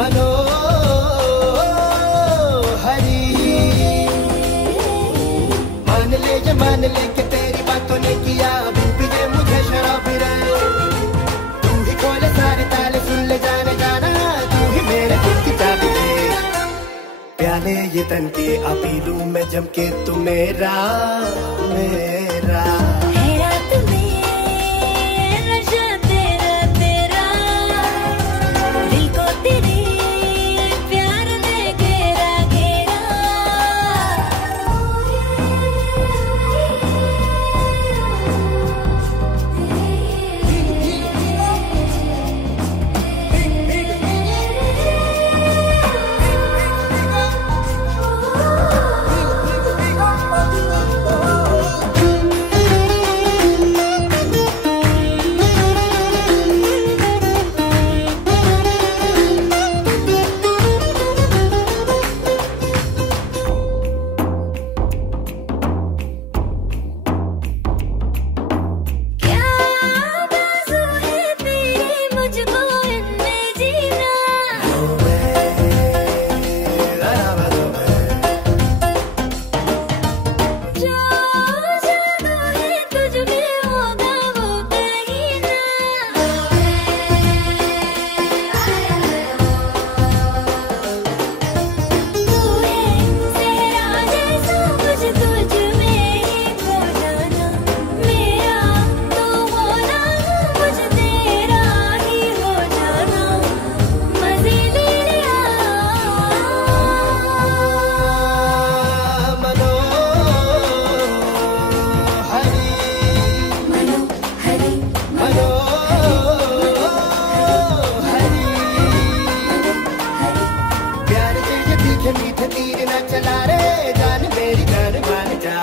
मनो हरी, मान ले कि तेरी बातों ने किया अभी भी ये मुझे शराबी रहे। तू ही खोले सारे ताले, सुन ले जाने जाना, तू ही मेरे दिल की चाबी दे। प्याले ये तन के अभी लूं मैं जम के, तू मेरा मेरा मीठे तीर न चला रे, जान मेरी जान मान जा।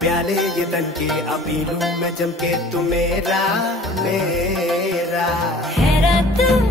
प्याले ये तन के अभी लूं मैं जम के, तू मेरा मेरा है रात।